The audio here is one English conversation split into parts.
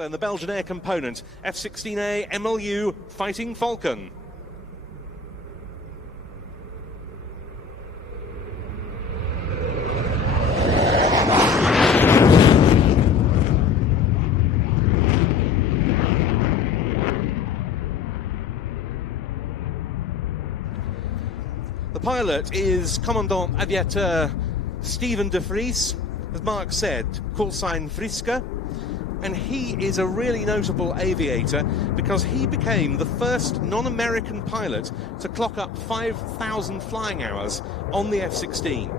And the Belgian air component, F-16A MLU fighting Falcon. The pilot is Commandant Aviateur Steven de Vries, as Mark said, call sign Friske. And he is a really notable aviator because he became the first non-American pilot to clock up 5,000 flying hours on the F-16.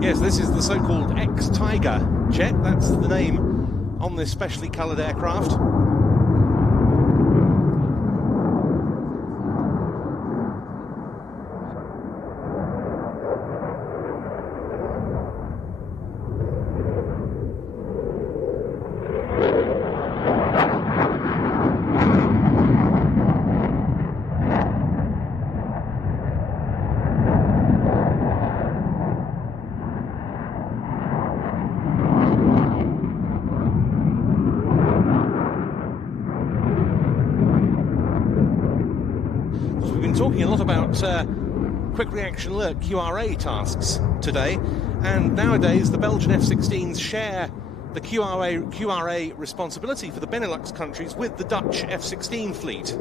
Yes, this is the so-called X-Tiger jet. That's the name on this specially coloured aircraft. Talking a lot about quick reaction alert QRA tasks today, and nowadays the Belgian F-16s share the QRA responsibility for the Benelux countries with the Dutch F-16 fleet.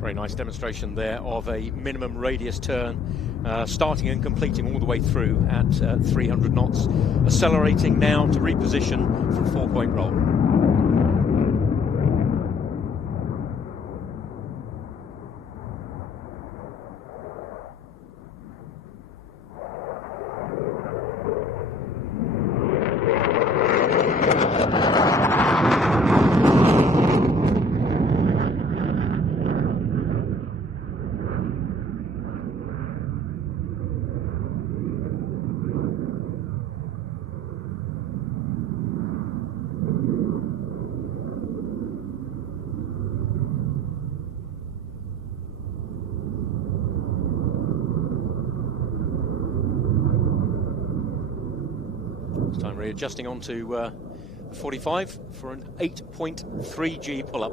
Very nice demonstration there of a minimum radius turn, starting and completing all the way through at 300 knots, accelerating now to reposition for a 4-point roll. readjusting onto 45 for an 8.3G pull-up.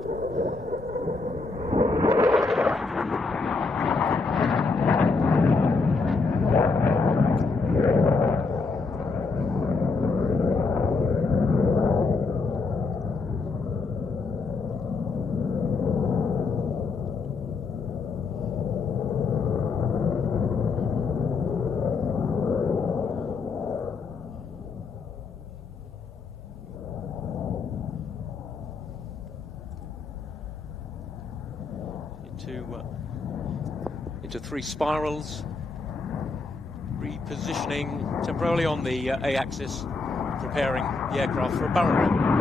Into 3 spirals, repositioning temporarily on the A-axis, preparing the aircraft for a barrel roll.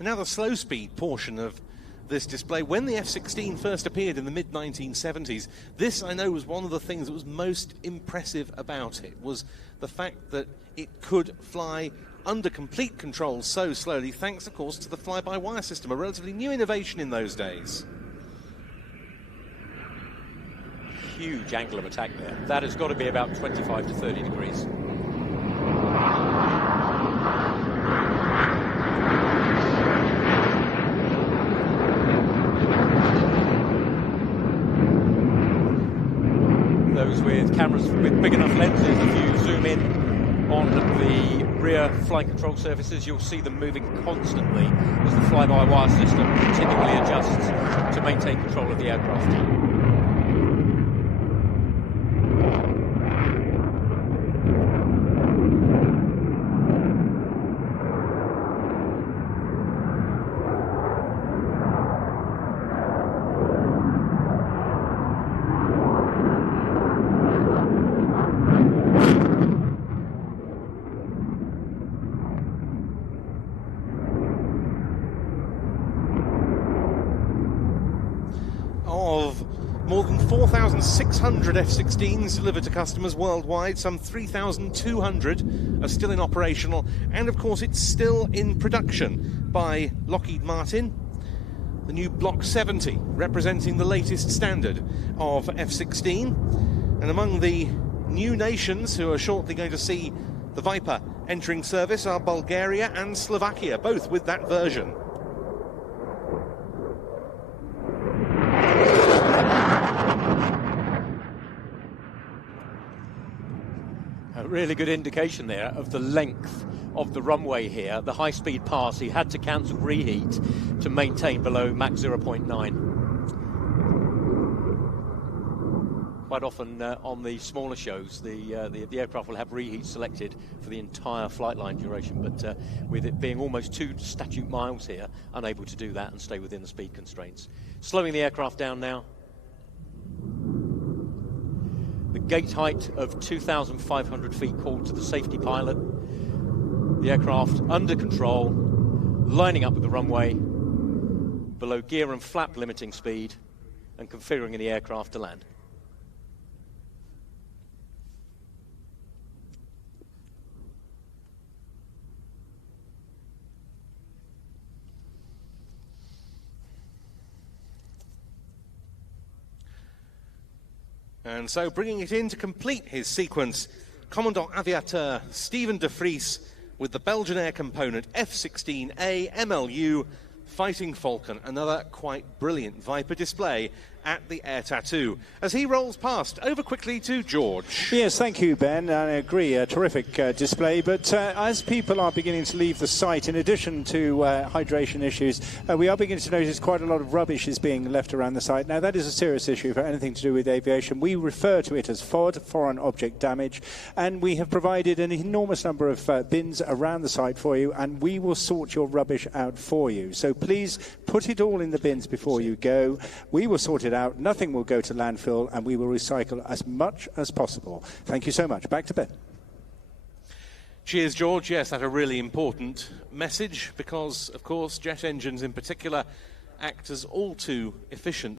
Now the slow speed portion of this display. When the F-16 first appeared in the mid-1970s, this, I know, was one of the things that was most impressive about it, was the fact that it could fly under complete control so slowly, thanks, of course, to the fly-by-wire system, a relatively new innovation in those days. Huge angle of attack there. That has got to be about 25 to 30 degrees. Those with cameras with big enough lenses, if you zoom in on the rear flight control surfaces, you'll see them moving constantly as the fly-by-wire system typically adjusts to maintain control of the aircraft. Of more than 4,600 F-16s delivered to customers worldwide, some 3,200 are still in operational, and of course it's still in production by Lockheed Martin. The new Block 70, representing the latest standard of F-16. And among the new nations who are shortly going to see the Viper entering service are Bulgaria and Slovakia, both with that version. A really good indication there of the length of the runway here. The high-speed pass, he had to cancel reheat to maintain below Mach 0.9. Quite often on the smaller shows, the aircraft will have reheat selected for the entire flight line duration, but with it being almost 2 statute miles here, unable to do that and stay within the speed constraints. Slowing the aircraft down now. The gate height of 2,500 feet called to the safety pilot. The aircraft under control, lining up with the runway, below gear and flap limiting speed, and configuring the aircraft to land. And so bringing it in to complete his sequence, Commandant Aviateur Steven de Vries with the Belgian air component F-16A MLU fighting Falcon, another quite brilliant Viper display at the Air Tattoo. As he rolls past, over quickly to George. Yes, thank you, Ben. I agree, a terrific display. But as people are beginning to leave the site, in addition to hydration issues, we are beginning to notice quite a lot of rubbish is being left around the site. Now, that is a serious issue for anything to do with aviation. We refer to it as FOD, foreign object damage, and we have provided an enormous number of bins around the site for you, and we will sort your rubbish out for you. So please put it all in the bins before you go. We will sort it out. Nothing will go to landfill, and we will recycle as much as possible. Thank you so much. Back to Ben. Cheers, George. Yes, that's a really important message because, of course, jet engines in particular act as all too efficient